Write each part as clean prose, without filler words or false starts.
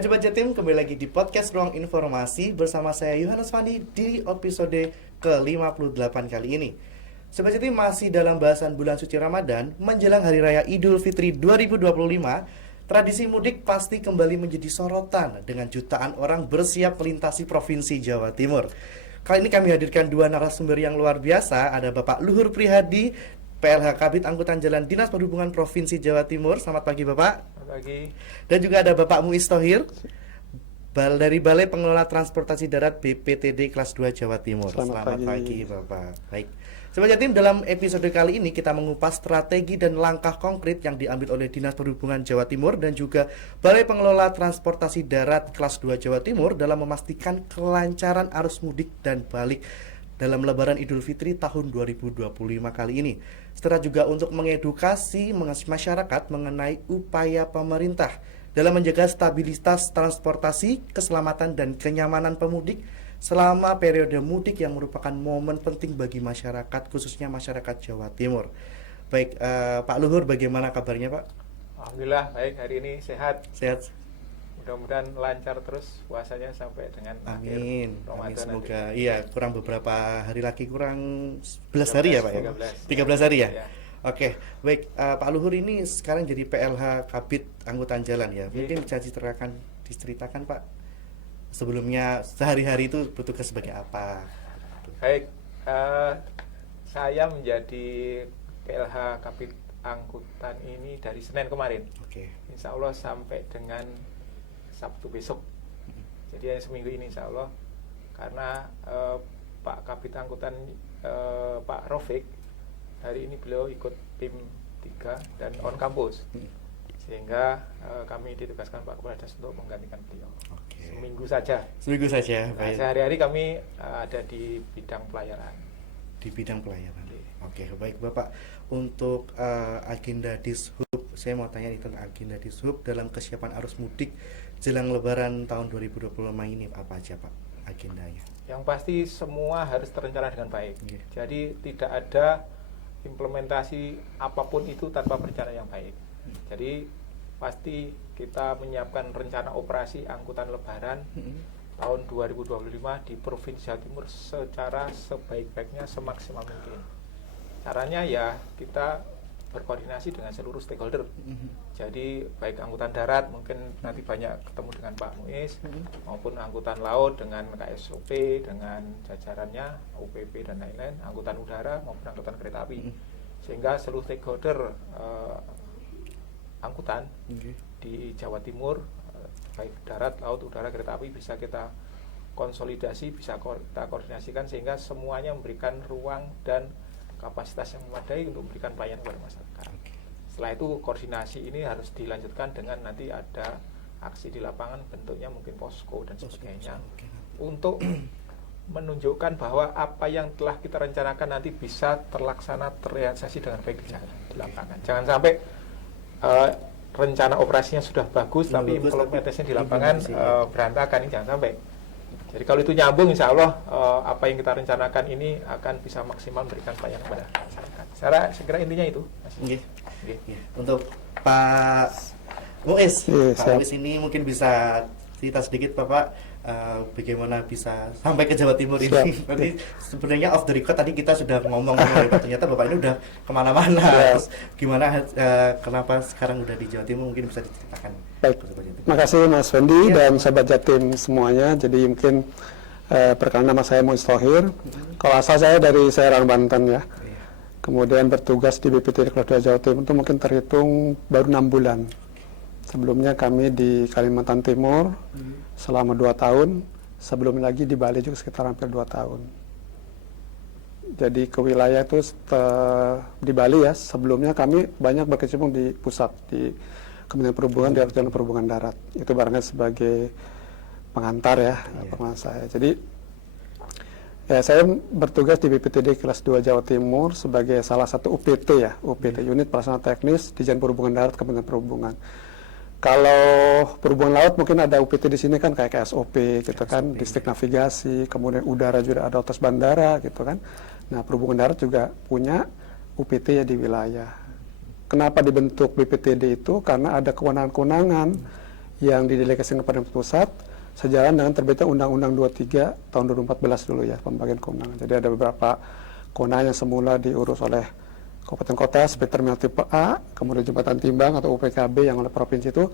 Ya Sobat Jatim, kembali lagi di podcast Ruang Informasi bersama saya Yohanes Fandi di episode ke-58 kali ini. Sobat Jatim, masih dalam bahasan bulan suci Ramadan menjelang Hari Raya Idul Fitri 2025. Tradisi mudik pasti kembali menjadi sorotan dengan jutaan orang bersiap melintasi Provinsi Jawa Timur. Kali ini kami hadirkan dua narasumber yang luar biasa. Ada Bapak Luhur Prihadi, PLH Kabid Angkutan Jalan Dinas Perhubungan Provinsi Jawa Timur. Selamat pagi Bapak. Pagi. Dan juga ada Bapak Muiz Thohir dari Balai Pengelola Transportasi Darat BPTD kelas 2 Jawa Timur. Selamat pagi Bapak. Baik. Sobat Jatim, dalam episode kali ini kita mengupas strategi dan langkah konkret yang diambil oleh Dinas Perhubungan Jawa Timur dan juga Balai Pengelola Transportasi Darat kelas 2 Jawa Timur dalam memastikan kelancaran arus mudik dan balik dalam Lebaran Idul Fitri tahun 2025 kali ini. Serta juga untuk mengedukasi masyarakat mengenai upaya pemerintah dalam menjaga stabilitas transportasi, keselamatan dan kenyamanan pemudik selama periode mudik yang merupakan momen penting bagi masyarakat, khususnya masyarakat Jawa Timur. Baik, Pak Luhur, bagaimana kabarnya Pak? Alhamdulillah baik, hari ini sehat. Sehat. Mudah-mudahan lancar terus puasanya sampai dengan Amin. akhir Ramadan. Amin. Semoga nanti. iya, kurang beberapa hari lagi, kurang 11 hari ya Pak ya? 13 hari ya? Ya. Oke, baik, Pak Luhur ini sekarang jadi PLH Kabid Angkutan Jalan ya. Mungkin bisa diceritakan Pak, sebelumnya sehari-hari itu bertugas sebagai apa? Baik, saya menjadi PLH Kabid Angkutan ini dari Senin kemarin. Oke. Insya Allah sampai dengan Sabtu besok. Jadi seminggu ini insya Allah. Karena Pak Kabid Angkutan Pak Rofik hari ini beliau ikut tim 3 dan on kampus. Sehingga kami ditugaskan Pak Kepala Dinas untuk menggantikan beliau. Oke. Seminggu saja. Seminggu saja. Nah, sehari-hari kami ada di bidang pelayaran. Di bidang pelayaran. Oke, baik Bapak. Untuk agenda Dishub, saya mau tanya nih tentang agenda Dishub dalam kesiapan arus mudik jelang Lebaran tahun 2025 ini apa aja Pak agendanya? Yang pasti semua harus terencana dengan baik. Okay. Jadi tidak ada implementasi apapun itu tanpa perencanaan yang baik. Jadi pasti kita menyiapkan rencana operasi angkutan Lebaran tahun 2025 di Provinsi Jawa Timur secara sebaik-baiknya, semaksimal mungkin. Caranya ya kita berkoordinasi dengan seluruh stakeholder. Jadi baik angkutan darat mungkin nanti banyak ketemu dengan Pak Muiz, maupun angkutan laut dengan KSOP dengan jajarannya, UPP dan lain-lain, angkutan udara maupun angkutan kereta api. Sehingga seluruh stakeholder angkutan di Jawa Timur, baik darat, laut, udara, kereta api bisa kita konsolidasi, bisa kita koordinasikan sehingga semuanya memberikan ruang dan kapasitas yang memadai untuk memberikan pelayanan kepada masyarakat. Setelah itu koordinasi ini harus dilanjutkan dengan nanti ada aksi di lapangan, bentuknya mungkin posko dan sebagainya, untuk menunjukkan bahwa apa yang telah kita rencanakan nanti bisa terlaksana, terrealisasi dengan baik di lapangan. Jangan sampai rencana operasinya sudah bagus, tapi implementasinya di lapangan berantakan, ini jangan sampai. Jadi kalau itu nyambung, insya Allah apa yang kita rencanakan ini akan bisa maksimal memberikan pelayanan kepada masyarakat. Saya kira intinya itu. Okay. Untuk Pak Muiz, Pak Muiz ini mungkin bisa cerita sedikit Bapak bagaimana bisa sampai ke Jawa Timur ini. Nanti sebenarnya off the record tadi kita sudah ngomong ternyata Bapak ini udah kemana-mana. Terus gimana kenapa sekarang udah di Jawa Timur, mungkin bisa diceritakan. Baik, terima kasih Mas Fendi dan Sobat Jatim semuanya. Jadi mungkin perkenalkan nama saya Muiz Thohir. Kalau asal saya dari Serang, Banten ya. Kemudian bertugas di BPTD kelas 2 Jawa Timur itu mungkin terhitung baru 6 bulan. Sebelumnya kami di Kalimantan Timur selama 2 tahun. Sebelum lagi di Bali juga sekitar hampir 2 tahun. Jadi ke wilayah itu di Bali ya. Sebelumnya kami banyak berkecimpung di pusat, di Kementerian Perhubungan, di Jalan Perhubungan Darat. Itu barangkali sebagai pengantar ya, pengantar saya. Jadi ya, saya bertugas di BPTD kelas 2 Jawa Timur sebagai salah satu UPT ya, UPT Unit Pelaksana Teknis di Jalan Perhubungan Darat Kementerian Perhubungan. Kalau perhubungan laut mungkin ada UPT di sini kan kayak KSOP gitu kan, Distrik Navigasi, kemudian udara juga ada otos bandara gitu kan. Nah, perhubungan darat juga punya UPT ya di wilayah. Kenapa dibentuk BPTD itu? Karena ada kewenangan-kewenangan yang didelegasikan kepada pusat sejalan dengan terbitnya Undang-Undang 23 tahun 2014 dulu ya, pembagian kewenangan. Jadi ada beberapa kewenangan yang semula diurus oleh kabupaten kota seperti terminal tipe A, kemudian jembatan timbang atau UPKB yang oleh provinsi itu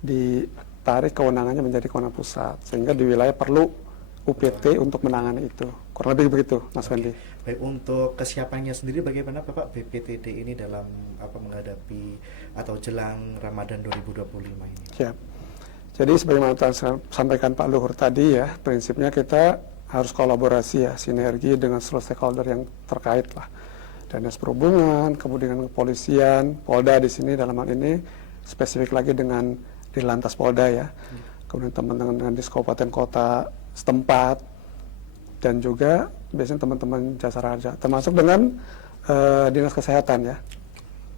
ditarik kewenangannya menjadi kewenangan pusat, sehingga di wilayah perlu UPT untuk menangani itu. Kurang lebih begitu, Mas Fendi. Baik, untuk kesiapannya sendiri bagaimana Bapak BPTD ini dalam menghadapi atau jelang Ramadan 2025 ini? Siap. Jadi sebagaimana sampaikan Pak Luhur tadi ya, prinsipnya kita harus kolaborasi ya, sinergi dengan seluruh stakeholder yang terkait lah. Dinas Perhubungan, kemudian kepolisian, Polda di sini dalam hal ini spesifik lagi dengan Dirlantas Polda ya. Kemudian teman-teman dengan di kabupaten kota setempat, dan juga biasanya teman-teman jasa raja, termasuk dengan dinas kesehatan ya,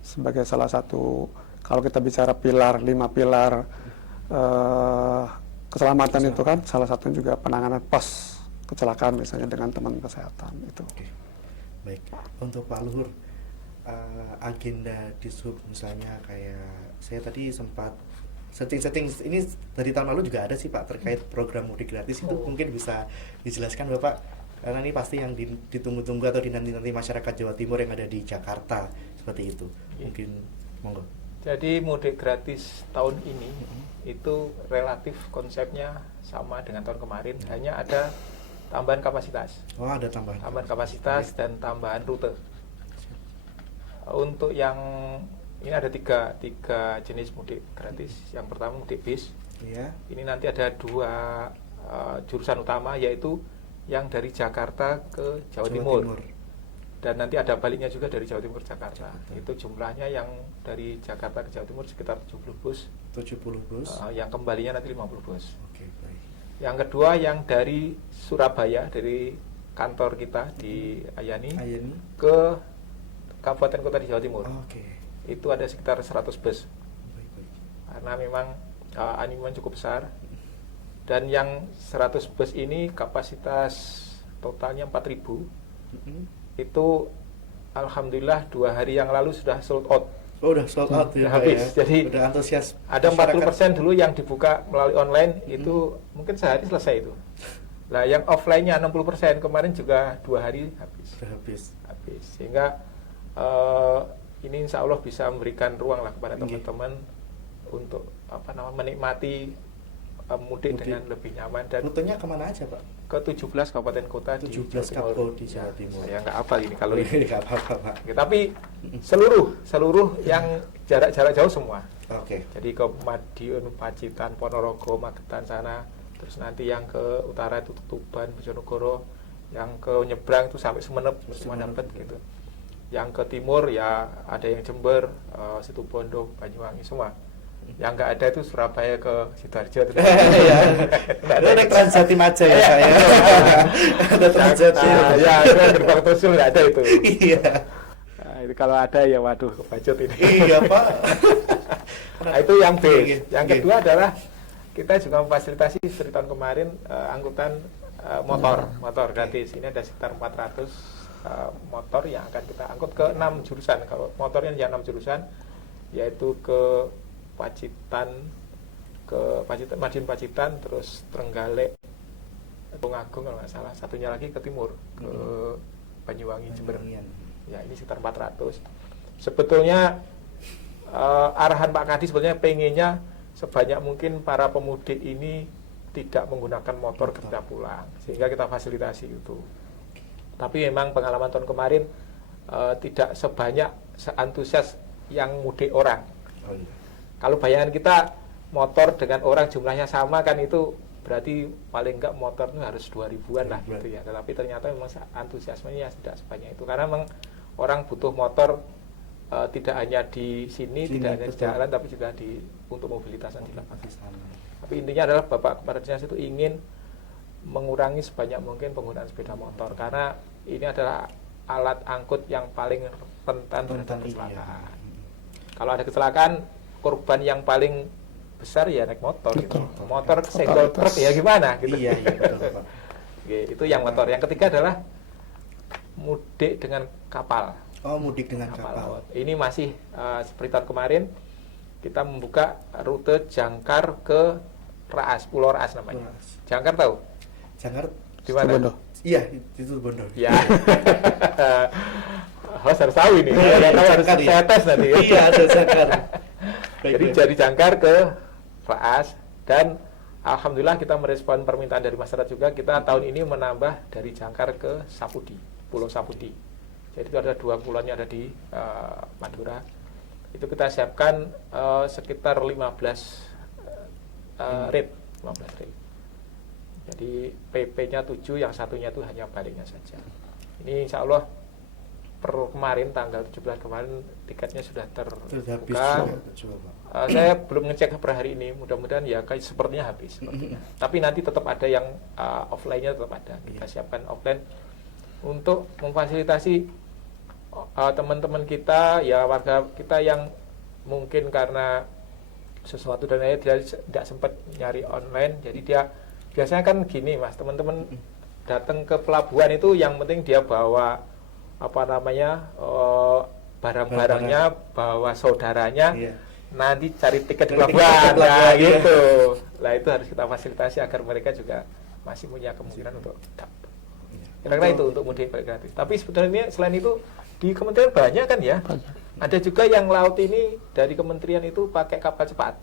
sebagai salah satu, kalau kita bicara pilar, 5 pilar keselamatan itu kan salah satunya juga penanganan pas kecelakaan misalnya dengan teman kesehatan itu. Oke. Baik, untuk Pak Luhur, agenda di sub misalnya kayak saya tadi sempat setting ini dari tahun lalu juga ada sih Pak terkait program mudik gratis itu mungkin bisa dijelaskan Bapak, karena ini pasti yang ditunggu-tunggu atau dinanti-nanti masyarakat Jawa Timur yang ada di Jakarta seperti itu. Mungkin monggo. Jadi mudik gratis tahun ini itu relatif konsepnya sama dengan tahun kemarin, hanya ada tambahan kapasitas. Oh, ada tambahan Kapasitas dan tambahan rute. Untuk yang ini ada tiga jenis mudik gratis. Yang pertama mudik bis. Iya. Ini nanti ada 2 jurusan utama, yaitu yang dari Jakarta ke Jawa Timur. Dan nanti ada baliknya juga dari Jawa Timur ke Jakarta. Itu jumlahnya yang dari Jakarta ke Jawa Timur sekitar 70 bus. 70 bus. Yang kembalinya nanti 50 bus. Oke, baik. Yang kedua yang dari Surabaya, dari kantor kita di Ayani ke kabupaten kota di Jawa Timur. Oke. Itu ada sekitar 100 bus. Baik. Karena memang animuan cukup besar. Dan yang 100 bus ini kapasitas totalnya 4.000. Itu alhamdulillah 2 hari yang lalu sudah sold out. Oh, udah sold out ya, habis. Ya. Jadi udah antusias. Ada 40% dulu yang dibuka melalui online, itu mungkin sehari selesai itu. Nah, yang offline-nya 60%, kemarin juga 2 hari habis. Sudah habis. Sehingga ini insya Allah bisa memberikan ruang lah kepada teman-teman untuk menikmati mudik dengan lebih nyaman. Dan rutenya kemana aja Pak? Ke 17 kabupaten kota 17 di Jawa Timur. di Jawa Timur. Saya nggak hafal ini kalau ini. Nggak apa-apa Pak. Tapi seluruh yang jarak jauh semua. Oke. Jadi ke Madiun, Pacitan, Ponorogo, Magetan sana. Terus nanti yang ke utara itu Tuban, Bojonegoro. Yang ke nyebrang itu sampai Sumeneb, semua dapat gitu. Yang ke timur ya ada yang Jember, Situbondo, Banyuwangi semua. Yang nggak ada itu Surabaya ke Sidoarjo. Ada naik Transjatim aja ya saya. Ada Transjatim. Ya, gerbang Tosul nggak ada itu. Iya. Nah, itu kalau ada ya waduh kebacut ini. Iya Pak. Nah, itu yang B. Yang kedua adalah kita juga memfasilitasi seperti tahun kemarin angkutan motor gratis. Ini ada sekitar 400 motor yang akan kita angkut ke 6 jurusan. Kalau motornya ada 6 jurusan, yaitu ke Madiun Pacitan, terus Trenggalek, Tulungagung kalau nggak salah. Satunya lagi ke timur, ke Banyuwangi, Jember. Ya, ini sekitar 400. Sebetulnya arahan Pak Kadi sebetulnya pengennya sebanyak mungkin para pemudik ini tidak menggunakan motor ketika pulang, sehingga kita fasilitasi itu. Tapi memang pengalaman tahun kemarin tidak sebanyak seantusias yang mudik orang. Oh, iya. Kalau bayangan kita motor dengan orang jumlahnya sama kan, itu berarti paling enggak motor itu harus 2000-an lah gitu ya. Tetapi ternyata memang antusiasmenya tidak sebanyak itu, karena memang orang butuh motor tidak hanya di sini tidak hanya di jalan, tapi juga untuk mobilitas di lapangan. Tapi intinya adalah Bapak Kepala Dinas itu ingin mengurangi sebanyak mungkin penggunaan sepeda motor, karena ini adalah alat angkut yang paling rentan terhadap kecelakaan. Kalau ada kecelakaan, korban yang paling besar ya naik motor gitu. Motor kesenggol truk ya gimana gitu. Iya, betul Pak. Itu yang motor. Yang ketiga adalah mudik dengan kapal. Oh, mudik dengan kapal. Laut. Ini masih seperti tahun kemarin, kita membuka rute jangkar ke Raas, Pulau Raas namanya. Raas. Jangkar tahu? Jangkar Di mana? Situbondo. iya itu Bondo. Ya. Harus tahu ini. Saya tahu harus Jangkar, ya? saya tes nanti. Iya ada Jangkar. Jadi dari Jangkar ke Raas, dan alhamdulillah kita merespon permintaan dari masyarakat juga. Kita tahun ini menambah dari Jangkar ke Sapudi, Pulau Sapudi. Jadi itu ada 2 pulaunya ada di Madura. Itu kita siapkan sekitar 15 rate. Jadi PP-nya 7, yang satunya itu hanya baliknya saja. Ini insya Allah per kemarin tanggal 17 kemarin tiketnya sudah Habis terbuka. coba, Pak. Saya belum ngecek per hari ini, mudah-mudahan ya kayak sepertinya habis. Tapi nanti tetap ada yang offline-nya tetap ada. Kita siapkan offline untuk memfasilitasi teman-teman kita, ya warga kita yang mungkin karena sesuatu dan lain dia tidak sempat nyari online, jadi dia biasanya kan gini Mas, teman-teman datang ke pelabuhan itu yang penting dia bawa apa namanya barang-barangnya, bawa saudaranya, Iya. nanti cari tiket di Cari tiket pelabuhan, di pelabuhan, nah iya. gitu. Lah itu harus kita fasilitasi agar mereka juga masih punya kemungkinan untuk dapat. Kira-kira itu untuk mudik balik gratis. Tapi sebenarnya selain itu di kementerian banyak kan ya. Ada juga yang laut ini dari kementerian itu pakai kapal cepat.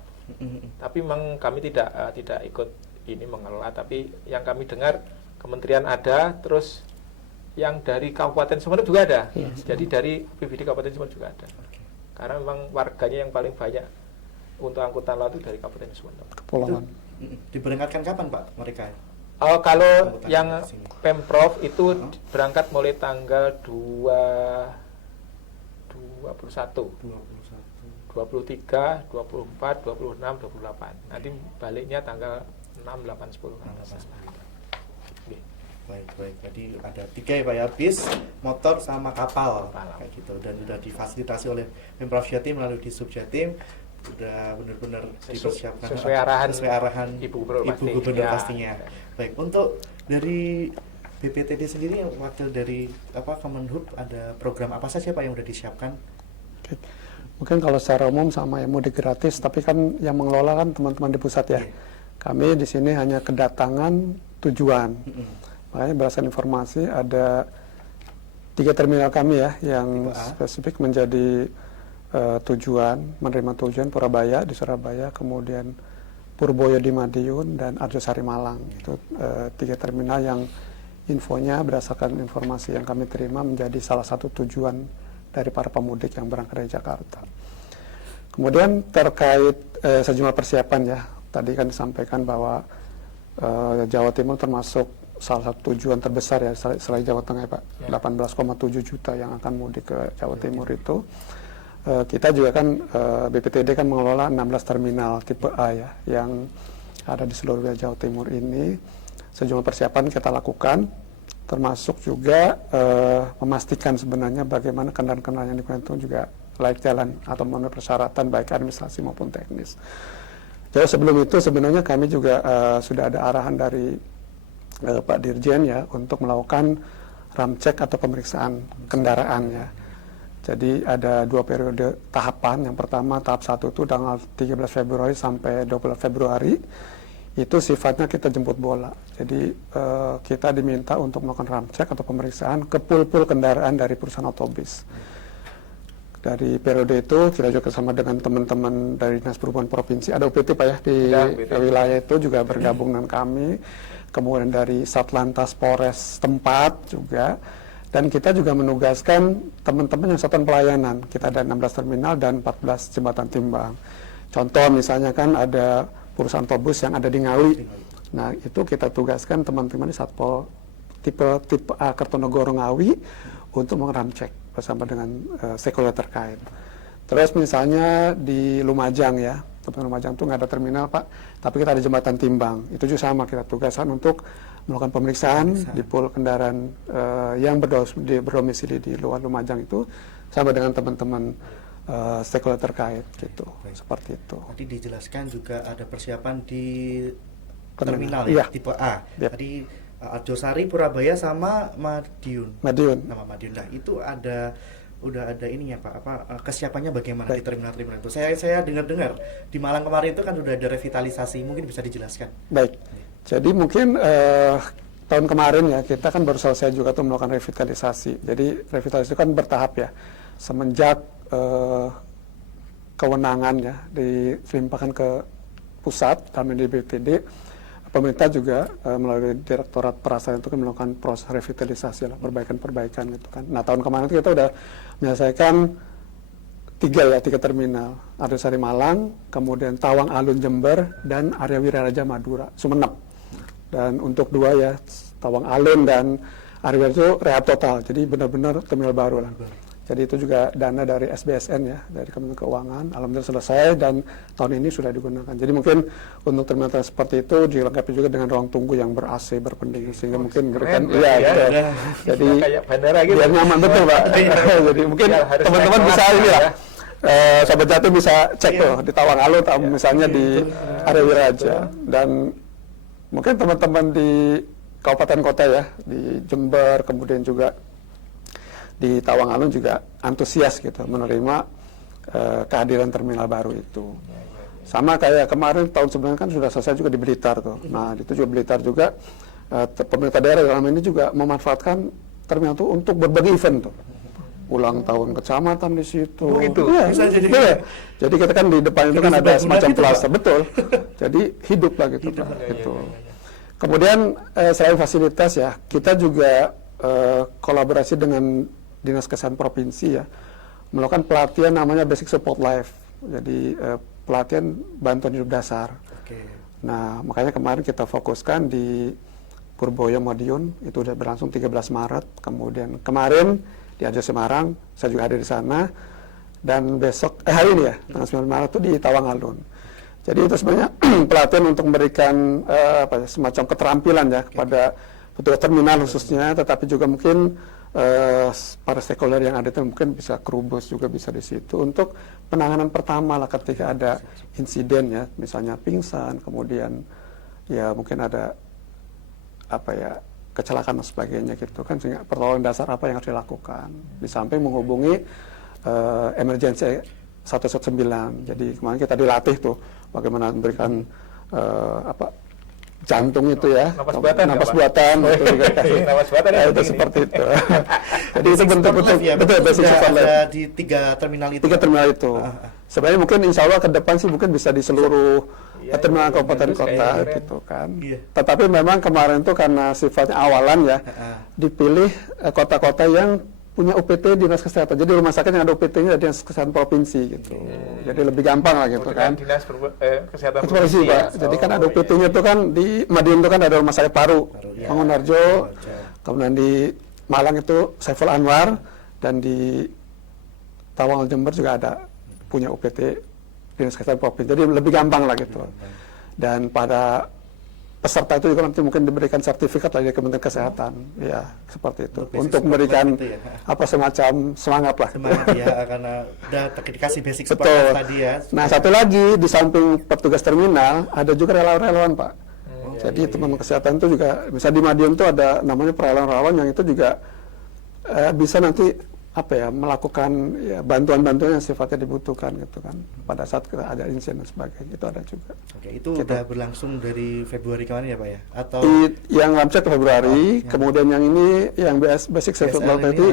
Tapi memang kami tidak ikut ini mengelola. Tapi yang kami dengar kementerian ada, terus yang dari Kabupaten Sumeneb juga ada. Jadi dari PBD Kabupaten Sumeneb juga ada. Karena memang warganya yang paling banyak untuk angkutan laut itu dari Kabupaten Sumeneb. Kepulauan. Diberangkatkan kapan Pak mereka? Kalau Angkutan yang ke sini. Pemprov itu berangkat mulai tanggal 21, 23, 24, 26, 28. Nanti baliknya tanggal 6, 8, 10. Baik. Jadi ada 3 ya Pak ya, bis, motor sama kapal. Kapal. Kayak gitu. Dan sudah difasilitasi oleh Pemprov Jatim melalui di Subjatim. Sudah benar-benar dipersiapkan sesuai arahan Ibu Gubernur pasti. Gubernur Ya. pastinya. Baik, untuk dari BPTD sendiri yang wakil dari Kemenhub ada program apa saja Pak yang sudah disiapkan? Oke. Mungkin kalau secara umum sama ya mudik gratis, tapi kan yang mengelola kan teman-teman di pusat ya. Iya. Kami di sini hanya kedatangan tujuan. Makanya berdasarkan informasi ada 3 terminal kami ya yang Tipe A. spesifik menjadi menerima tujuan Purabaya di Surabaya, kemudian Purboyo di Madiun, dan Arjosari Malang. Itu 3 terminal yang infonya berdasarkan informasi yang kami terima menjadi salah satu tujuan dari para pemudik yang berangkat dari Jakarta. Kemudian terkait sejumlah persiapan ya, tadi kan disampaikan bahwa Jawa Timur termasuk salah satu tujuan terbesar ya selain Jawa Tengah ya Pak, 18,7 juta yang akan mudik ke Jawa Timur itu. Kita juga kan BPTD kan mengelola 16 terminal tipe A ya yang ada di seluruh wilayah Jawa Timur ini. Sejumlah persiapan kita lakukan, termasuk juga memastikan sebenarnya bagaimana kendaraan-kendaraan yang digunakan itu juga layak jalan atau memenuhi persyaratan baik administrasi maupun teknis. Jadi sebelum itu sebenarnya kami juga sudah ada arahan dari Pak Dirjen ya untuk melakukan ramcek atau pemeriksaan kendaraan ya. Jadi ada 2 periode tahapan. Yang pertama tahap 1 itu tanggal 13 Februari sampai 20 Februari. Itu sifatnya kita jemput bola. Jadi kita diminta untuk melakukan ramcek atau pemeriksaan ke pool-pool kendaraan dari perusahaan otobis. Dari periode itu kita juga bersama dengan teman-teman dari Dinas Perhubungan Provinsi, ada UPT Pak ya di wilayah itu juga bergabung dengan kami. Kemudian dari Satlantas Polres tempat juga. Dan kita juga menugaskan teman-teman yang satuan pelayanan. Kita ada 16 terminal dan 14 jembatan timbang. Contoh misalnya kan ada perusahaan otobus yang ada di Ngawi. Nah itu kita tugaskan teman-teman di Satpol tipe A Kertonegoro Ngawi untuk mengeramcek bersama dengan stakeholder terkait. Terus misalnya di Lumajang ya, tempat Lumajang itu nggak ada terminal Pak, tapi kita ada jembatan timbang. Itu juga sama kita tugaskan untuk melakukan pemeriksaan di pool kendaraan yang berdomisili di luar Lumajang itu sama dengan teman-teman stakeholder terkait gitu. Baik. Seperti itu. Tadi dijelaskan juga ada persiapan di Terminal. terminal ya, Iya. tipe A. Iya. Tadi Arjosari, Purabaya sama Madiun. Madiun. Nama Madiun. Nah, itu ada udah ada ininya Pak, kesiapannya bagaimana di terminal-terminal itu? Saya dengar-dengar di Malang kemarin itu kan udah ada revitalisasi, mungkin bisa dijelaskan. Baik, jadi mungkin tahun kemarin ya kita kan baru selesai juga tuh melakukan revitalisasi. Jadi revitalisasi itu kan bertahap ya, semenjak kewenangan ya dilimpahkan ke pusat, kami di BPTD, pemerintah juga melalui Direktorat Perasaan itu kan melakukan proses revitalisasi lah, perbaikan-perbaikan gitu kan. Nah tahun kemarin itu kita udah menyelesaikan tiga terminal, Arjosari Malang, kemudian Tawang Alun Jember, dan Arya Wiraraja Madura Sumeneb. Dan untuk 2 ya, Tawang Alun dan Arya itu rehab total, jadi benar-benar terminal baru lah. Jadi itu juga dana dari SBSN ya, dari Kementerian Keuangan, alhamdulillah selesai dan tahun ini sudah digunakan. Jadi mungkin untuk terminal seperti itu dilengkapi juga dengan ruang tunggu yang ber-AC, berpendingin, sehingga mungkin memberikan, jadi kayak bandara gitu. biar nyaman betul Pak. Jadi mungkin Ya, teman-teman bisa ini lah, Sobat Jatim bisa cek tuh di Tawang Alun, misalnya di Arya Wiraraja, dan mungkin teman-teman di kabupaten kota ya, di Jember, kemudian juga di Tawang Alun juga antusias gitu menerima kehadiran terminal baru itu. Sama kayak kemarin tahun sebelumnya kan sudah selesai juga di Blitar tuh. Nah itu juga Blitar juga pemerintah daerah dalam ini juga memanfaatkan terminal itu untuk berbagai event tuh. Ulang tahun kecamatan di situ. Begitu. Ya, bisa jadi. ya. Jadi kita kan di depan itu kan ada semacam gitu, plaza, Pak. betul. Jadi hidup lah gitu Pak. Gitu. Kemudian selain fasilitas ya, kita juga kolaborasi dengan Dinas Kesehatan Provinsi ya, melakukan pelatihan namanya Basic Support Life. Jadi pelatihan bantuan hidup dasar. Oke. Nah, makanya kemarin kita fokuskan di Purboyo Madiun, itu udah berlangsung 13 Maret. Kemudian kemarin di Arjo Semarang, saya juga ada di sana. Dan besok, hari ini ya, tanggal 9 Maret itu di Tawang Alun. Jadi itu sebenarnya pelatihan untuk memberikan semacam keterampilan ya kepada petugas terminal khususnya, tetapi juga mungkin para stakeholder yang ada itu mungkin bisa Krubus juga bisa di situ untuk penanganan pertama lah ketika ada insiden ya, misalnya pingsan, kemudian ya mungkin ada kecelakaan dan sebagainya gitu kan, sehingga pertolongan dasar apa yang harus dilakukan di samping menghubungi emergency 119. Jadi kemarin kita dilatih tuh bagaimana memberikan jantung itu ya, napas buatan itu juga kasih. Napas buatan ya, itu seperti itu. Jadi itu bentuk-bentuk betul basic support life. Ada di 3 terminal itu. 3 terminal itu. Sebenarnya mungkin insya Allah ke depan sih mungkin bisa di seluruh terminal kabupaten kota gitu kan. Iya. Tetapi memang kemarin itu karena sifatnya awalan ya, dipilih kota-kota yang punya UPT Dinas Kesehatan. Jadi rumah sakit yang ada UPT-nya Dinas Kesehatan Provinsi gitu. Jadi lebih gampang lah gitu kan. Dinas Kesehatan Provinsi Pak. Jadi kan ada UPT-nya itu kan di Madiun itu kan ada rumah sakit paru, Mangunarjo. Kemudian di Malang itu Saiful Anwar, dan di Tawang Jember juga ada punya UPT Dinas Kesehatan Provinsi. Jadi lebih gampang lah gitu. Dan pada peserta itu juga nanti mungkin diberikan sertifikat dari Kementerian Kesehatan, ya seperti itu, untuk memberikan itu ya. semacam semangat lah. Semangat ya, karena udah dikasih basic support Betul. tadi ya. Nah satu lagi di samping petugas terminal ada juga relawan-relawan Pak. Jadi teman kesehatan itu juga bisa di Madiun itu ada namanya relawan-relawan yang itu juga bisa nanti melakukan ya, bantuan-bantuan yang sifatnya dibutuhkan gitu kan pada saat kita ada insiden dan sebagainya, itu ada juga. Oke, itu udah berlangsung dari Februari kemarin ya Pak ya? Atau yang Lamcek ke Februari, kemudian yang ini yang Basic Support Life itu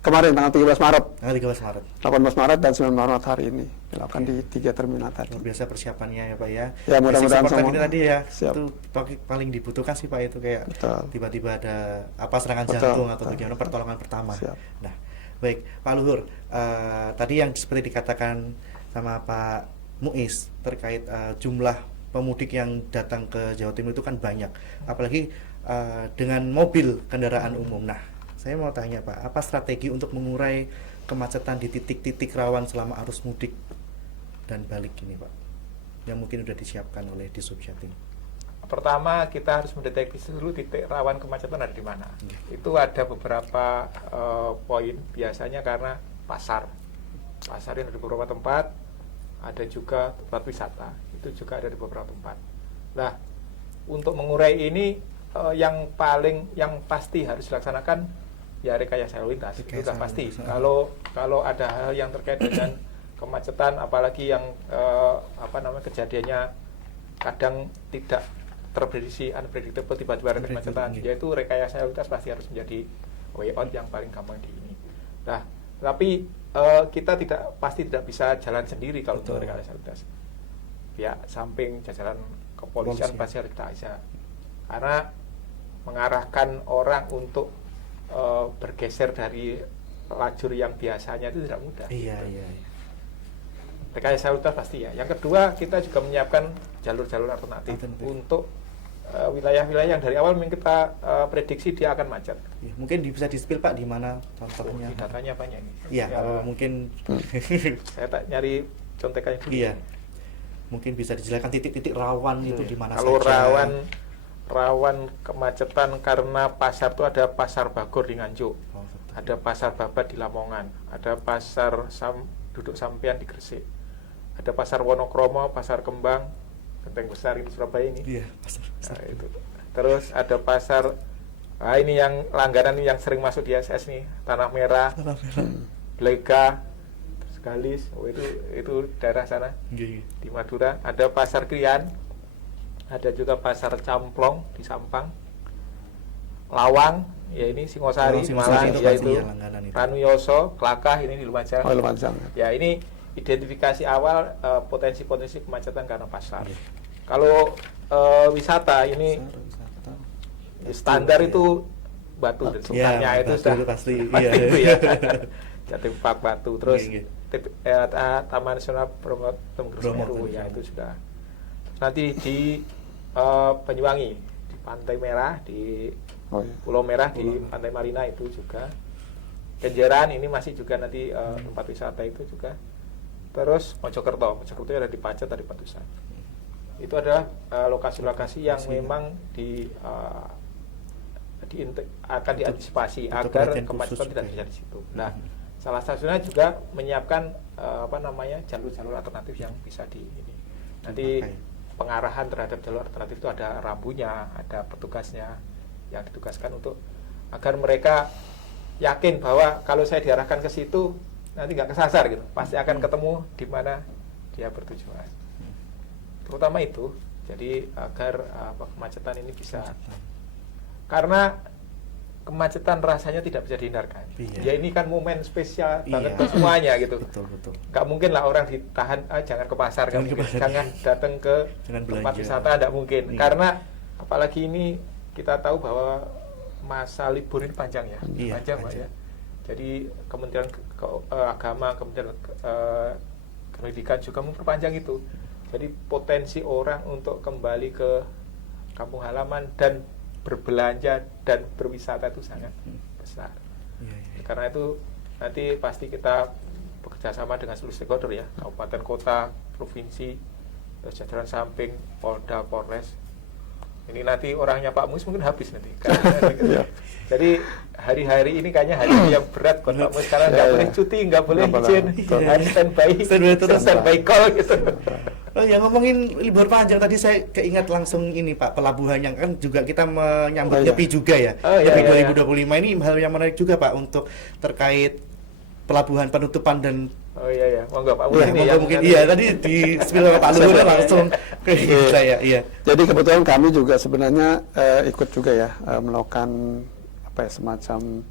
kemarin tanggal 13 Maret. Tanggal 13 Maret. 18 Maret dan 9 Maret hari ini dilakukan di 3 terminal tadi. Luar biasa persiapannya ya Pak ya. Ya mudah-mudahan semua semua tadi ya. siap. Itu paling dibutuhkan sih Pak, itu kayak Betul. tiba-tiba ada serangan Betul, jantung atau betul. bagaimana pertolongan pertama. Siap. Nah, baik Pak Luhur, tadi yang seperti dikatakan sama Pak Muiz terkait jumlah pemudik yang datang ke Jawa Timur itu kan banyak, apalagi dengan mobil kendaraan umum. Nah, saya mau tanya Pak, apa strategi untuk mengurai kemacetan di titik-titik rawan selama arus mudik dan balik ini Pak, yang mungkin sudah disiapkan oleh Disub Jatim? Pertama, kita harus mendeteksi dulu titik rawan kemacetan ada di mana. Itu ada beberapa poin, biasanya karena pasar yang ada di beberapa tempat, ada juga tempat wisata, itu juga ada di beberapa tempat. Nah, untuk mengurai ini yang pasti harus dilaksanakan ya rekayasa lalu lintas, itu Rekayasa sudah pasti. lalu lintas. Kalau ada hal yang terkait dengan kemacetan, apalagi yang kejadiannya kadang tidak terprediksi, unpredictable, tiba-tiba ada kemacetan, yaitu rekayasa lalu lintas pasti harus menjadi way out yang paling gampang di ini. Nah, tapi kita pasti tidak bisa jalan sendiri kalau untuk rekayasa lalu lintas. Pihak samping, jajaran kepolisian pasti harus kita ajak, karena mengarahkan orang untuk bergeser dari lajur yang biasanya itu tidak mudah. Iya. Rekayasa lalu lintas pasti ya. Yang kedua, kita juga menyiapkan jalur-jalur alternatif untuk wilayah-wilayah yang dari awal memang kita prediksi dia akan macet. Ya, mungkin bisa di-spill Pak di mana contohnya? Datanya banyak ini. Iya, mungkin saya tak nyari contekannya dulu. Iya. Mungkin bisa dijelaskan titik-titik rawan itu di mana Kalau saja. rawan kemacetan karena pasar itu ada pasar Bagor di Nganjuk, ada pasar Babat di Lamongan, ada pasar Duduk Sampean di Gresik, ada pasar Wonokromo, pasar Kembang, Genteng Besar itu Surabaya ini. Iya, pasar. Nah, itu. Terus ada pasar, ini yang langganan yang sering masuk di SS nih, Tanah Merah, Blega, terus Galis, itu daerah sana. Iya. Di Madura ada pasar Krian, ada juga pasar Camplong di Sampang, Lawang, ya ini Singosari, Malang, itu yaitu ya, langganan itu. Ranuyoso, Klakah ini di Lumajang. Lumajang. Ya ini identifikasi awal potensi-potensi kemacetan karena pasar. Kalau wisata ini Wisata. standar itu Batu dan Sultannya itu Batu sudah itu pasti. itu ya. Jatim Park Batu, terus Iya. Taman Nasional Bromo Semeru ya itu sudah. Nanti di Banyuwangi, di Pantai Merah, di Pulau Merah, di Pantai Marina itu juga. Kenjeran ini masih juga nanti tempat wisata itu juga. Terus Mojokerto ada di Pacet, ada di Patusan. Itu adalah lokasi-lokasi yang memang akan diantisipasi agar kemacetan tidak terjadi di situ. Nah, salah satunya juga menyiapkan jalur-jalur alternatif yang bisa nanti pengarahan terhadap jalur alternatif itu ada rambunya, ada petugasnya yang ditugaskan untuk agar mereka yakin bahwa kalau saya diarahkan ke situ nanti nggak kesasar gitu, pasti akan ketemu di mana dia bertujuan. Terutama itu, jadi agar kemacetan ini bisa, karena kemacetan rasanya tidak bisa dihindarkan. Ya ini kan momen spesial banget buat semuanya gitu. Betul. Nggak mungkin lah orang ditahan, jangan ke pasar, jangan datang ke tempat wisata, nggak mungkin. Karena apalagi ini kita tahu bahwa masa libur ini panjang ya, panjang Pak ya. Jadi Kementerian Agama, Kementerian Pendidikan juga memperpanjang itu. Jadi potensi orang untuk kembali ke kampung halaman dan berbelanja dan berwisata itu sangat besar. Karena itu nanti pasti kita bekerja sama dengan seluruh stakeholder ya, kabupaten, kota, provinsi, jajaran samping, Polda, Polres. Ini nanti orangnya Pak Mus mungkin habis nanti. Jadi hari-hari ini kayaknya hari yang berat buat Pak Mus, karena nggak boleh cuti, nggak boleh izin, harus standby call gitu. Oh ya, ngomongin libur panjang tadi saya keingat langsung ini Pak, pelabuhan yang kan juga kita menyambut Nyepi juga ya. Nyepi 2025 ini hal yang menarik juga Pak untuk terkait pelabuhan penutupan dan monggo Pak Mus ini ya. Mungkin tadi di spill sama Pak Luhur langsung ke saya. Iya. Jadi kebetulan kami juga sebenarnya ikut juga ya melakukan semacam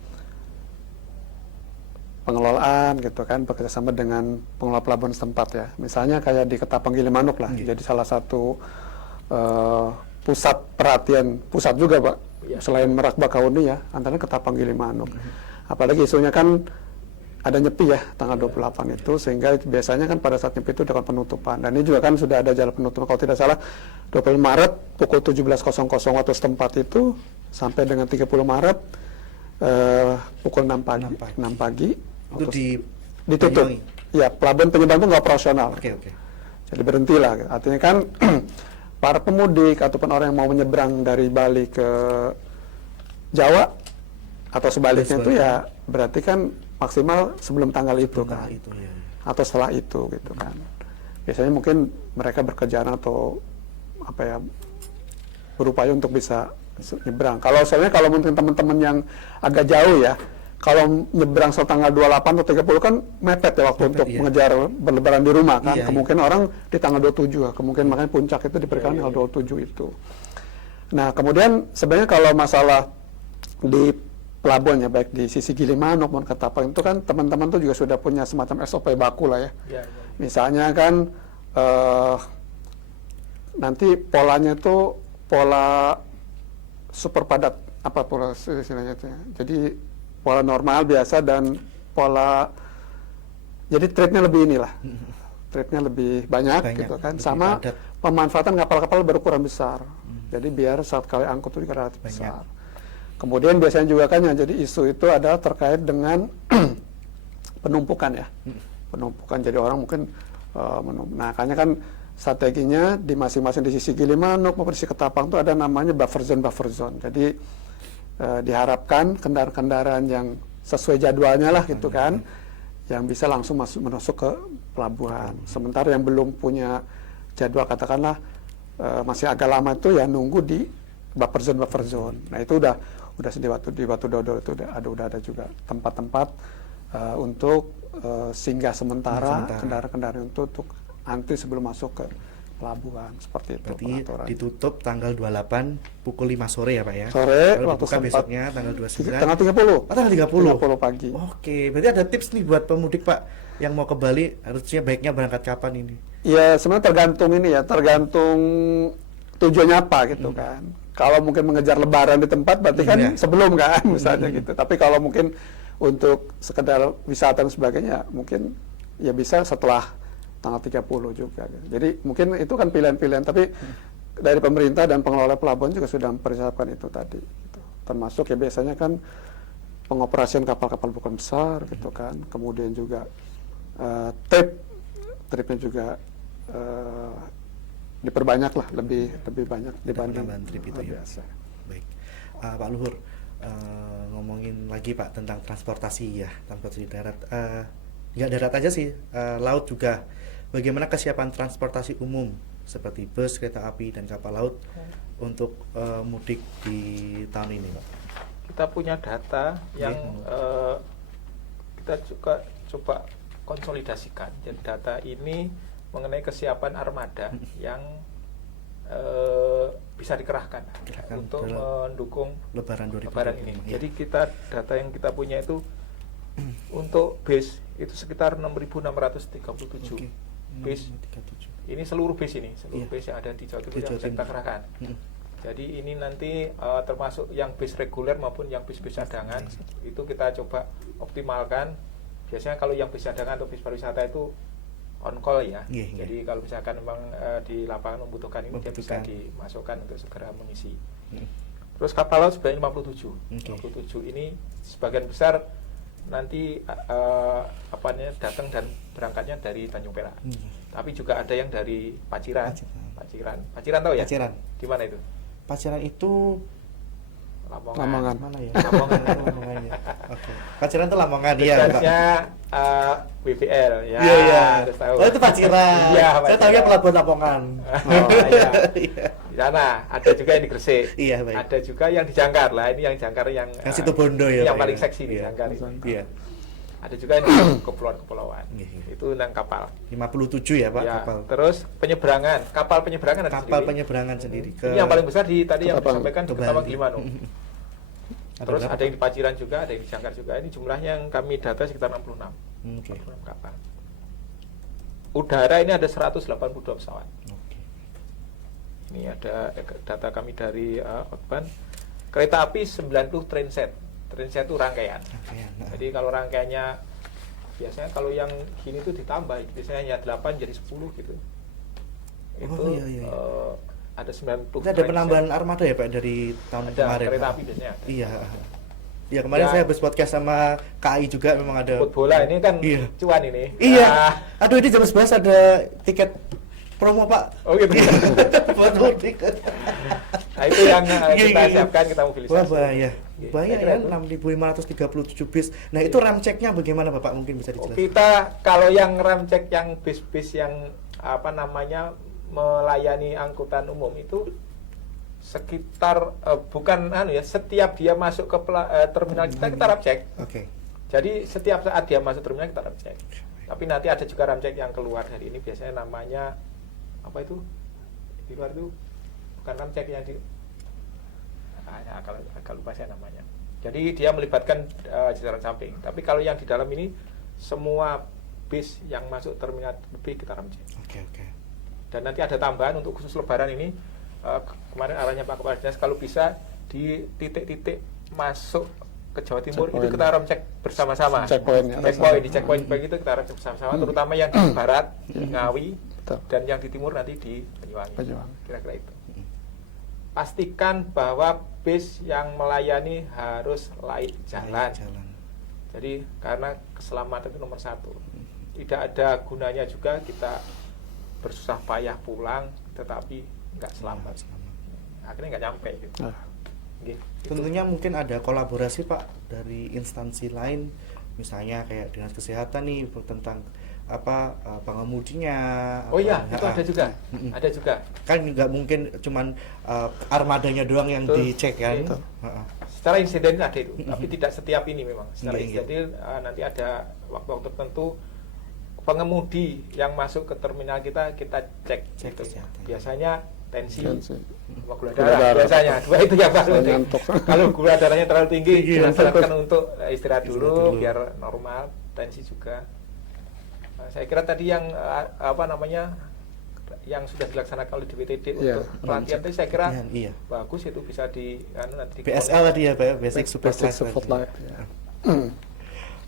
pengelolaan gitu kan, bekerjasama dengan pengelola pelabuhan setempat ya. Misalnya kayak di Ketapang Gilimanuk lah, jadi salah satu pusat perhatian, pusat juga Pak, selain Merak Bakahuni ya, antara Ketapang Gilimanuk. Apalagi isunya kan ada Nyepi ya, tanggal 28 itu, sehingga biasanya kan pada saat Nyepi itu dilakukan penutupan. Dan ini juga kan sudah ada jalan penutupan, kalau tidak salah 25 Maret pukul 17.00 waktu setempat itu, sampai dengan 30 Maret pukul 6 pagi. Itu ditutup. Ya, pelabuhan penyeberang itu nggak operasional. Oke. Jadi berhentilah. Artinya kan para pemudik ataupun orang yang mau menyeberang dari Bali ke Jawa atau sebaliknya itu ya berarti kan maksimal sebelum tanggal itu kan. Atau setelah itu gitu kan. Biasanya mungkin mereka berkejaran atau berupaya untuk bisa nyebrang. Kalau mungkin teman-teman yang agak jauh ya, kalau nyebrang tanggal 28 atau 30 kan mepet ya waktu untuk mengejar berlebaran di rumah kan. Kemungkinan orang di tanggal 27, kemungkinan makanya puncak itu diperkirakan tanggal 27 itu. Nah, kemudian sebenarnya kalau masalah di pelabuhan ya, baik di sisi Gilimanuk maupun Ketapang itu kan teman-teman tuh juga sudah punya semacam SOP baku lah ya. Misalnya kan nanti polanya itu pola super padat, apa pola istilahnya itu ya. Jadi pola normal biasa dan pola, jadi trade-nya lebih inilah, trade-nya lebih banyak gitu kan, sama padat. Pemanfaatan kapal-kapal berukuran besar, jadi biar saat kali angkut itu relatif besar. Kemudian biasanya juga kan yang jadi isu itu adalah terkait dengan penumpukan ya, penumpukan, jadi orang mungkin nah makanya kan strateginya di masing-masing di sisi Gilimanuk maupun di sisi Ketapang itu ada namanya buffer zone, jadi diharapkan kendaraan-kendaraan yang sesuai jadwalnya lah gitu kan, yang bisa langsung masuk ke pelabuhan. Sementara yang belum punya jadwal katakanlah masih agak lama itu ya nunggu di buffer zone. Nah itu udah di Batu Dodol itu udah ada juga tempat-tempat untuk singgah sementara kendaraan-kendaraan itu untuk antri sebelum masuk ke pelabuhan, seperti itu. Berarti ditutup tanggal 28 pukul 5 sore ya Pak ya? Sore, lalu waktu buka besoknya tanggal 29. Tanggal 30. Oh, tanggal 30 pagi. Oke, berarti ada tips nih buat pemudik Pak yang mau ke Bali, harusnya baiknya berangkat kapan ini? Ya sebenarnya tergantung ini ya, tergantung tujuannya apa gitu kan. Kalau mungkin mengejar lebaran di tempat berarti kan sebelum kan misalnya gitu. Tapi kalau mungkin untuk sekedar wisata dan sebagainya mungkin ya bisa setelah tanggal 30 juga. Jadi mungkin itu kan pilihan-pilihan, tapi dari pemerintah dan pengelola pelabuhan juga sudah mempersiapkan itu tadi. Gitu. Termasuk ya biasanya kan pengoperasian kapal-kapal bukan besar gitu kan. Kemudian juga tripnya juga diperbanyak lah, lebih banyak dibanding trip itu ya. Biasa. Baik, Pak Luhur, ngomongin lagi Pak tentang transportasi ya, transportasi darat. Nggak darat aja sih, laut juga. Bagaimana kesiapan transportasi umum seperti bus, kereta api, dan kapal laut untuk mudik di tahun ini, Pak? Kita punya data yang kita juga coba konsolidasikan. Jadi data ini mengenai kesiapan armada yang bisa dikerahkan untuk mendukung Lebaran ini. Jadi data yang kita punya itu untuk base itu sekitar 6.637 base. Ini seluruh base base yang ada di Jawa Timur yang bisa kita kerahkan. Jadi ini nanti termasuk yang base reguler maupun yang base cadangan itu kita coba optimalkan. Biasanya kalau yang base cadangan atau base pariwisata itu on call ya. Jadi kalau misalkan memang di lapangan membutuhkan ini dia bisa dimasukkan untuk segera mengisi. Terus kapal laut sebanyak 57 ini sebagian besar nanti datang dan berangkatnya dari Tanjung Perak. Tapi juga ada yang dari Paciran tahu ya? Paciran. Di mana itu? Paciran itu Lamongan. Mana ya? Lamongan ya. Oke. Paciran itu Lamongan ya. Distansnya BVL ya. Iya. Tahu. Oh itu Paciran. Iya, saya tahunya pelabuhan Lamongan. Oh iya. Di sana ada juga yang di Gresik. Iya, baik. Ada juga yang di Jangkar lah. Ini yang Jangkar yang Situbondo ya. Yang paling seksi di Jangkar. Iya. Ada juga yang di kepulauan-kepulauan. Itu yang kapal. 57 ya Pak ya, kapal. Terus penyeberangan, kapal penyeberangan ada kapal sendiri. penyeberangan sendiri. Ini yang paling besar tadi yang disampaikan di Ketapang Gilimanuk. Terus ada yang di Paciran juga, ada yang di Jangkar juga. Ini jumlahnya yang kami data sekitar 66. 66 kapal. Udara ini ada 182 pesawat. Ini ada data kami dari Outbound. Kereta api 90 trainset. Trainset itu rangkaian. Jadi kalau rangkaiannya biasanya kalau yang gini tuh ditambah, biasanya hanya 8 jadi 10 gitu. Itu iya. Ada 90. Ada penambahan armada ya Pak dari tahun kemarin. Kereta api biasanya ada. Iya. Ya kemarin saya habis podcast sama KAI juga memang ada. Bola ini kan cuan ini. Iya. Aduh ini jam 11 ada tiket promo Pak. Oh gitu. Buat mudik. Nah itu yang kita siapkan, kita mobilisasi. Wah bahaya. Bahaya ya 6.537 bis. Nah itu rem ceknya bagaimana Bapak mungkin bisa dijelaskan? Kita kalau yang rem cek yang bis-bis yang melayani angkutan umum itu sekitar bukan setiap dia masuk ke terminal kita ram cek. Oke. Jadi setiap saat dia masuk terminal kita ram cek. Tapi nanti ada juga ram cek yang keluar dari ini, biasanya namanya apa itu? Di luar itu bukan ram cek yang di agak lupa saya namanya. Jadi dia melibatkan jajaran samping. Tapi kalau yang di dalam ini semua bis yang masuk terminal B kita ram cek. Oke. Dan nanti ada tambahan untuk khusus lebaran ini, kemarin arahnya Pak Kepala Dinas kalau bisa di titik-titik masuk ke Jawa Timur itu kita ram cek bersama-sama. Di checkpoint baik itu kita ram cek bersama-sama, terutama yang di barat, di Ngawi, dan yang di timur nanti di Banyuwangi. Kira-kira itu. Pastikan bahwa bis yang melayani harus laik jalan. Jadi karena keselamatan itu nomor 1. Tidak ada gunanya juga kita bersusah payah pulang tetapi nggak selamat. Akhirnya nggak nyampe gitu. Tentunya mungkin ada kolaborasi Pak dari instansi lain, misalnya kayak dinas kesehatan nih tentang pengemudinya. Oh iya, itu ada juga. Ada juga. Kan nggak mungkin cuman armadanya doang yang dicek kan. Secara insiden ada itu, tapi tidak setiap ini memang. Secara insiden nanti ada waktu-waktu tertentu pengemudi yang masuk ke terminal kita cek gitu. Biasanya tensi sama gula darah biasanya. Dua itu yang paling penting. Kalau gula darahnya terlalu tinggi, disarankan untuk istirahat dulu biar normal, tensi juga. Saya kira tadi yang yang sudah dilaksanakan oleh BPTD untuk pelatihan tadi saya kira bagus, itu bisa nanti BSL tadi ya Pak, Basic Support Life.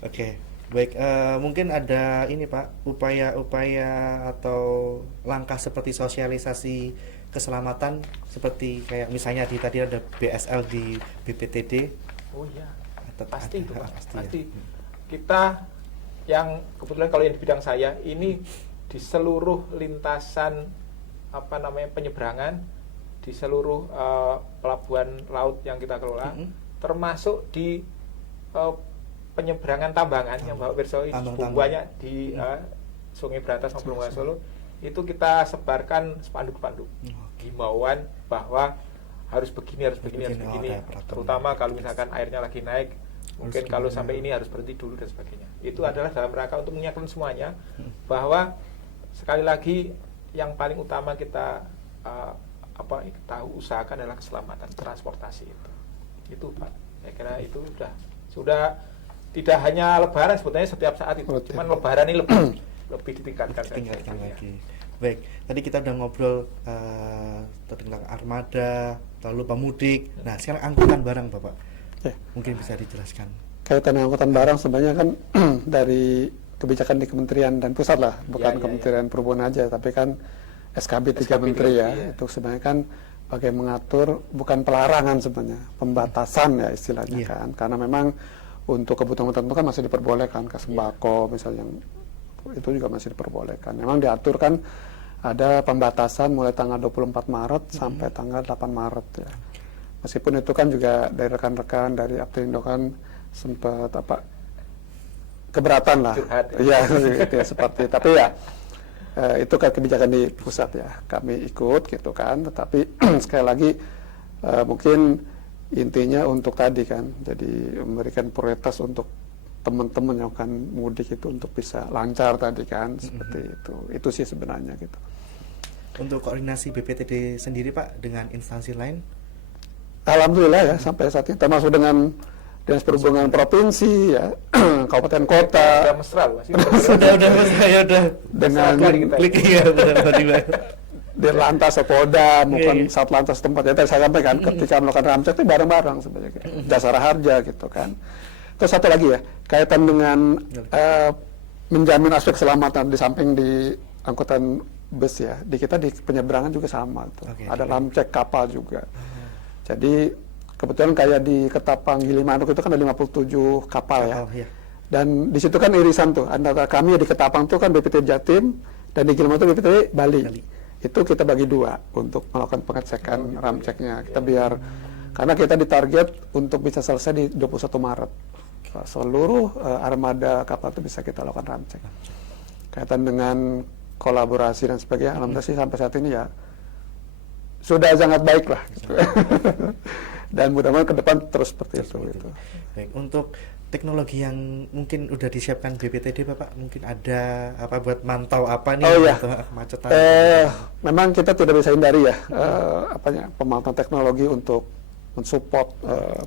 Oke. Baik, mungkin ada ini Pak, upaya-upaya atau langkah seperti sosialisasi keselamatan seperti kayak misalnya tadi ada BSL di BPTD. Oh iya, pasti itu Pak, pasti. Kita yang kebetulan kalau yang di bidang saya ini di seluruh lintasan penyeberangan di seluruh pelabuhan laut yang kita kelola, termasuk di penyeberangan tambangan yang Bapak Pirsa banyak di Sungai Berantas maupun Bengawan Solo, itu kita sebarkan spanduk-spanduk himbauan bahwa harus begini, terutama kalau misalkan airnya lagi naik, mungkin kalau sampai ini harus berhenti dulu dan sebagainya. Itu adalah dalam rangka untuk mengingatkan semuanya bahwa sekali lagi yang paling utama kita usahakan adalah keselamatan transportasi itu Pak. Saya kira itu sudah tidak hanya lebaran, sebetulnya setiap saat itu. Cuman lebaran ini lebih ditingkatkan lagi. Baik, tadi kita udah ngobrol tentang armada, lalu pemudik. Nah, sekarang angkutan barang Bapak. Mungkin bisa dijelaskan. Kaitan angkutan barang sebenarnya kan dari kebijakan di kementerian dan pusat lah, bukan Kementerian Perhubungan aja, tapi kan SKB 3 menteri ya. Itu sebenarnya kan bagaimana mengatur, bukan pelarangan sebenarnya, pembatasan ya istilahnya kan. Karena memang untuk kebutuhan tertentu kan masih diperbolehkan, ke sembako misalnya, itu juga masih diperbolehkan. Memang diatur kan ada pembatasan mulai tanggal 24 Maret sampai tanggal 8 Maret ya. Meskipun itu kan juga dari rekan-rekan dari Aptelindo kan sempat keberatan lah. Iya, gitu ya, seperti tapi ya itu kan kebijakan di pusat ya. Kami ikut gitu kan, tetapi sekali lagi mungkin intinya untuk tadi kan, jadi memberikan prioritas untuk teman-teman yang akan mudik itu untuk bisa lancar tadi kan, seperti itu sih sebenarnya gitu. Untuk koordinasi BPTD sendiri Pak dengan instansi lain? Alhamdulillah ya sampai saat ini, termasuk dengan Dinas Perhubungan Provinsi ya, kabupaten kota. Sudah mesra loh, udah dengan klik ya Dirlantas, Polda, maupun Satlantas tempat ya tadi saya sampaikan ketika melakukan ramcek itu bareng-bareng sebenarnya gitu. Jasara Harja gitu kan. Terus satu lagi ya, kaitan dengan menjamin aspek keselamatan di samping di angkutan bus ya, di kita di penyeberangan juga sama tuh. Ada ramcek kapal juga. Jadi kebetulan kayak di Ketapang Gilimanuk itu kan ada 57 kapal ya. Dan di situ kan irisan tuh antara kami di Ketapang tuh kan BPT Jatim dan di Gilimanuk BPT Bali. Itu kita bagi dua untuk melakukan pengecekan ramceknya. Kita biar karena kita ditarget untuk bisa selesai di 21 Maret. Seluruh armada kapal itu bisa kita lakukan ramcek. Kaitan dengan kolaborasi dan sebagainya, alhamdulillah sih sampai saat ini ya sudah sangat baik lah gitu. Dan mudah-mudahan ke depan terus seperti itu gitu. Baik, untuk teknologi yang mungkin udah disiapkan BPTD Bapak, mungkin ada apa buat mantau apa nih atau kemacetan? Memang kita tidak bisa hindari ya pemantauan teknologi untuk mensupport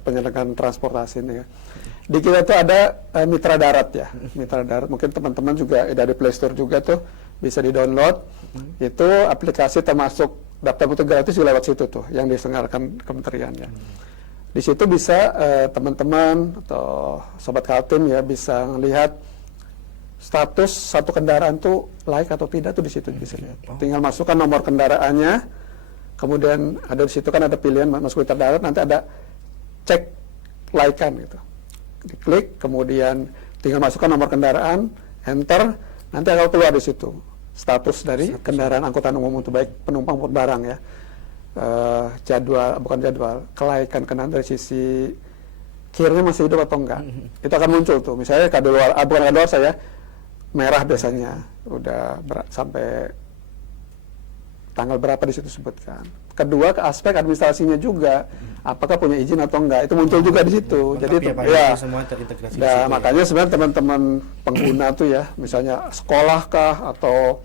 penyelenggaraan transportasi ini ya. Di kita itu ada mitra darat ya, mitra darat. Mungkin teman-teman juga dari Play Store juga tuh bisa di-download. Itu aplikasi termasuk daftar mudik gratis lewat situ tuh yang diselenggarakan kementerian ya. Di situ bisa teman-teman atau sobat Kaltim ya bisa melihat status satu kendaraan tuh laik atau tidak tuh di situ bisa lihat. Tinggal masukkan nomor kendaraannya, kemudian ada di situ kan ada pilihan masuk mitra darat, nanti ada cek laikan gitu. Diklik, kemudian tinggal masukkan nomor kendaraan, enter, nanti akan keluar di situ status dari kendaraan angkutan umum untuk baik penumpang maupun barang ya. Kelaikan kendaraan dari sisi kirnya masih hidup atau enggak. Itu akan muncul tuh. Misalnya bukan kadaluarsa ya, merah biasanya udah sampai tanggal berapa di situ sebutkan. Kedua, ke aspek administrasinya juga, apakah punya izin atau enggak, itu muncul juga di situ. Jadi semua terintegrasi. Makanya sebenarnya teman-teman pengguna tuh ya, misalnya sekolah kah atau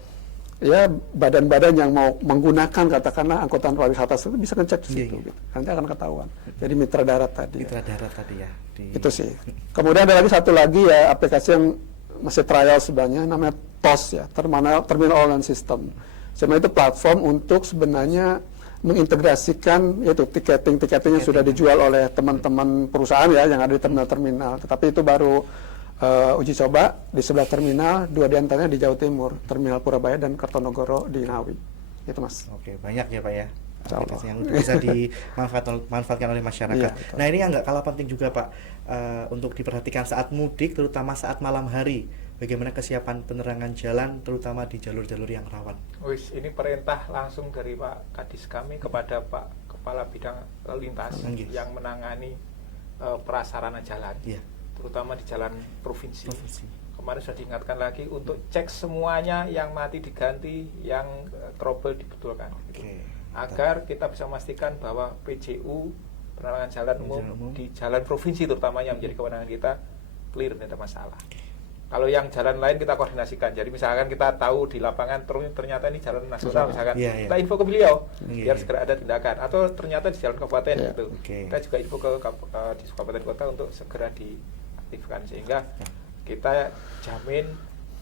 ya badan-badan yang mau menggunakan katakanlah angkutan pariwisata itu bisa ngecek di situ. Gitu. Nanti akan ketahuan. Jadi mitra darat tadi. Mitra darat tadi ya. Itu sih. Kemudian ada lagi satu lagi ya aplikasi yang masih trial sebenarnya namanya TOS ya, Terminal Online System. Sebenarnya itu platform untuk sebenarnya mengintegrasikan yaitu tiketing yang sudah dijual oleh teman-teman perusahaan ya yang ada di terminal-terminal. Tetapi itu baru uji coba di sebelah terminal, 2 diantaranya di Jawa Timur, Terminal Purabaya dan Kertonegoro di Ngawi. Itu Mas. Oke, banyak ya Pak ya. Aplikasi yang bisa dimanfaatkan oleh masyarakat. Iya, nah ini yang nggak kalah penting juga Pak, untuk diperhatikan saat mudik, terutama saat malam hari. Bagaimana kesiapan penerangan jalan, terutama di jalur-jalur yang rawan. Ini perintah langsung dari Pak Kadis kami kepada Pak Kepala Bidang Lalu Lintas yang menangani prasarana jalan, terutama di jalan provinsi. Kemarin sudah diingatkan lagi untuk cek semuanya, yang mati diganti, yang trouble dibetulkan. Agar kita bisa memastikan bahwa PJU, penerangan jalan umum di jalan provinsi terutama yang menjadi kewenangan kita, clear, tidak ada masalah. Kalau yang jalan lain kita koordinasikan. Jadi misalkan kita tahu di lapangan ternyata ini jalan nasional misalkan, kita info ke beliau biar segera ada tindakan. Atau ternyata di jalan kabupaten gitu, kita juga info ke di kabupaten kota untuk segera diaktifkan sehingga kita jamin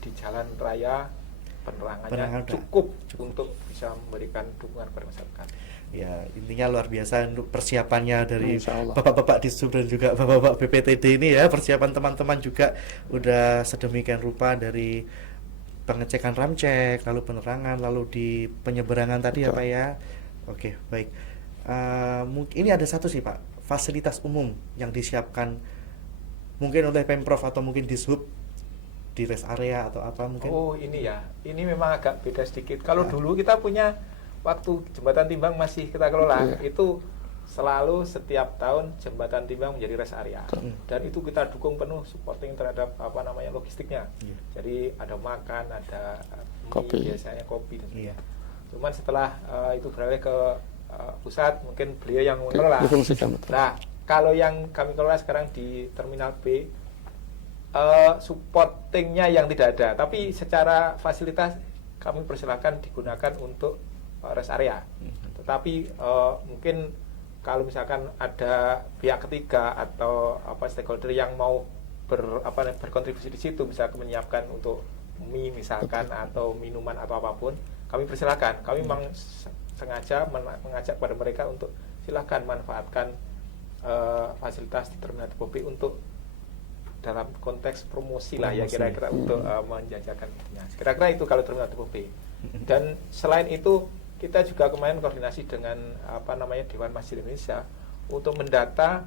di jalan raya penerangannya cukup untuk bisa memberikan dukungan kepada masyarakat. Ya intinya luar biasa untuk persiapannya dari bapak-bapak di Sub dan juga bapak-bapak BPTD ini ya, persiapan teman-teman juga udah sedemikian rupa dari pengecekan ramcek, lalu penerangan, lalu di penyeberangan tadi ya Pak ya. Oke baik, ini ada satu sih Pak, fasilitas umum yang disiapkan mungkin oleh Pemprov atau mungkin di Sub di rest area atau apa mungkin. Ini ya, ini memang agak beda sedikit. Kalau dulu kita punya waktu Jembatan Timbang masih kita kelola, itu selalu setiap tahun Jembatan Timbang menjadi rest area. Dan itu kita dukung penuh supporting terhadap logistiknya. Jadi ada makan, ada kopi, biasanya kopi dan sebagainya. Cuman setelah itu beralih ke pusat, mungkin beliau yang mengelola. Nah, kalau yang kami kelola sekarang di Terminal B, supportingnya yang tidak ada, tapi secara fasilitas kami persilakan digunakan untuk rest area. Tetapi mungkin kalau misalkan ada pihak ketiga atau stakeholder yang mau berkontribusi di situ, misalkan menyiapkan untuk mie misalkan atau minuman atau apapun, kami persilakan. Kami memang sengaja mengajak pada mereka untuk silakan manfaatkan fasilitas di Terminal B untuk dalam konteks promosi lah ya kira-kira untuk menjajakan itunya. Kira-kira itu kalau Terminal B. Dan selain itu kita juga kemarin koordinasi dengan Dewan Masjid Indonesia untuk mendata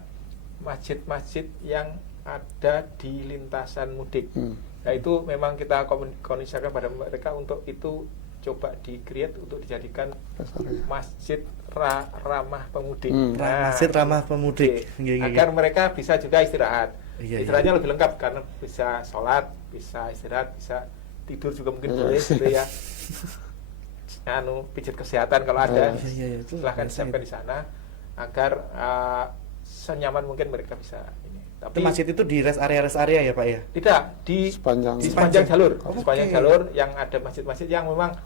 masjid-masjid yang ada di lintasan mudik. Nah itu memang kita komunikasikan pada mereka untuk itu coba di-create untuk dijadikan masjid ramah pemudik. Masjid ramah pemudik. Agar mereka bisa juga istirahat. Istirahatnya lebih lengkap karena bisa sholat, bisa istirahat, bisa tidur juga mungkin boleh gitu ya. pijat kesehatan kalau ada, Iya, itu silahkan biasa siapkan itu. di sana agar senyaman mungkin mereka bisa ini. Itu Tapi masjid itu di rest area ya Pak ya? tidak di Sepanjang- sepanjang jalur, Oh, di sepanjang oke. jalur yang ada masjid-masjid yang memang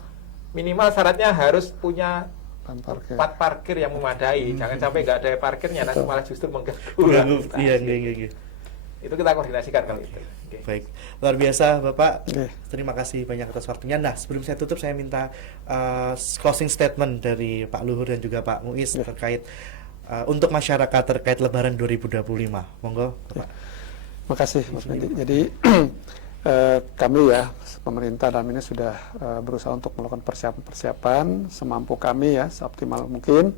minimal syaratnya harus punya Tempat parkir. tempat parkir yang memadai. Jangan sampai nggak ada parkirnya, nanti Betul. malah justru mengganggu. Ganggu. aktivitas. Iya, iya. Itu kita koordinasikan kalau itu. Oke. Baik, luar biasa Bapak. Oke. Terima kasih banyak atas waktunya. Nah, sebelum saya tutup, saya minta closing statement dari Pak Luhur dan juga Pak Muiz Ya. terkait untuk masyarakat terkait Lebaran 2025. Monggo, Bapak. Makasih Mas Fendi. Jadi kami ya pemerintah dalam ini sudah berusaha untuk melakukan persiapan semampu kami ya, seoptimal mungkin.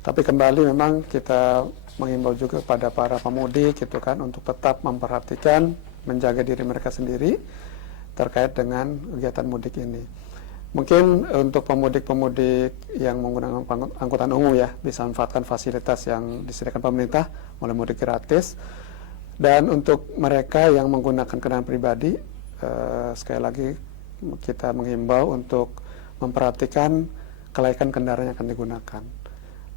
Tapi kembali memang kita mengimbau juga kepada para pemudik gitu kan untuk tetap memperhatikan, menjaga diri mereka sendiri terkait dengan kegiatan mudik ini. Mungkin untuk pemudik-pemudik yang menggunakan angkutan umum ya bisa manfaatkan fasilitas yang disediakan pemerintah, mulai mudik gratis. Dan untuk mereka yang menggunakan kendaraan pribadi, sekali lagi kita menghimbau untuk memperhatikan kelaikan kendaraan yang akan digunakan.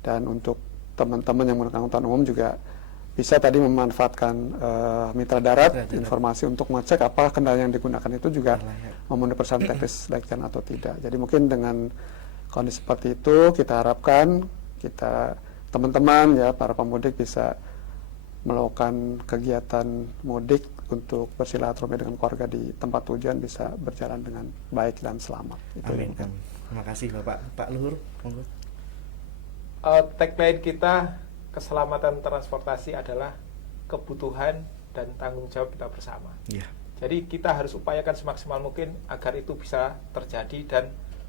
Dan untuk teman-teman yang menggunakan angkutan umum juga bisa tadi memanfaatkan mitra darat, informasi untuk mengecek apakah kendaraan yang digunakan itu juga memenuhi persyaratan teknis layak jalan atau tidak. Jadi mungkin dengan kondisi seperti itu kita harapkan kita teman-teman ya para pemudik bisa melakukan kegiatan mudik untuk bersilaturahmi dengan keluarga di tempat tujuan bisa berjalan dengan baik dan selamat. Itu Amin. ya. Terima kasih Bapak. Pak Luhur, monggo. Tagline kita keselamatan transportasi adalah kebutuhan dan tanggung jawab kita bersama. Iya. Jadi kita harus upayakan semaksimal mungkin agar itu bisa terjadi dan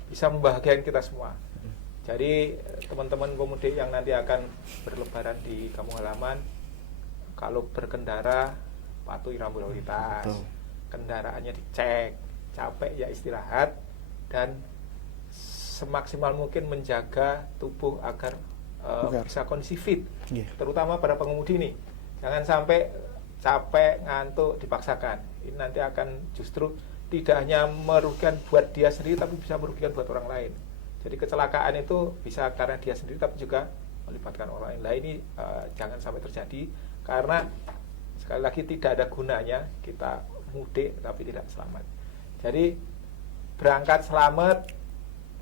bisa membahagiakan kita semua. Jadi teman-teman pemudik yang nanti akan berlebaran di kampung halaman, kalau berkendara patuhi rambu lalu lintas, Betul. kendaraannya dicek, capek ya istirahat, dan semaksimal mungkin menjaga tubuh agar Bugar. bisa kondisi fit, Iya. terutama para pengemudi nih. Jangan sampai capek, ngantuk, dipaksakan. Ini nanti akan justru tidak hanya merugikan buat dia sendiri, tapi bisa merugikan buat orang lain. Jadi kecelakaan itu bisa karena dia sendiri, tapi juga melibatkan orang lain. Nah ini jangan sampai terjadi, karena sekali lagi tidak ada gunanya kita mudik tapi tidak selamat. Jadi berangkat selamat,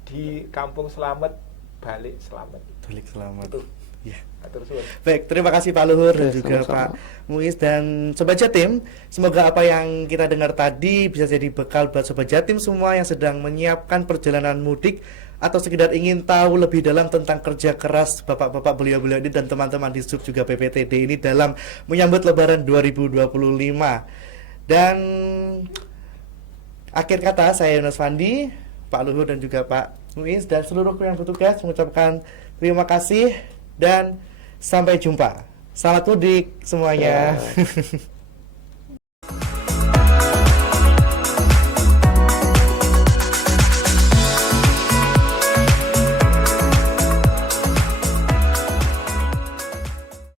di kampung selamat, balik selamat. Balik selamat. Itu. Iya. Atur suwun. Baik, terima kasih Pak Luhur dan Ya, juga sama-sama. Pak Muiz dan Sobat Jatim. Semoga apa yang kita dengar tadi bisa jadi bekal buat Sobat Jatim semua yang sedang menyiapkan perjalanan mudik atau sekedar ingin tahu lebih dalam tentang kerja keras bapak-bapak beliau-beliau ini dan teman-teman di sub juga PPTD ini dalam menyambut Lebaran 2025. Dan akhir kata saya Yunus Fandi, Pak Luhur dan juga Pak Muiz dan seluruh kru yang bertugas mengucapkan terima kasih dan sampai jumpa. Selamat mudik semuanya. Ya.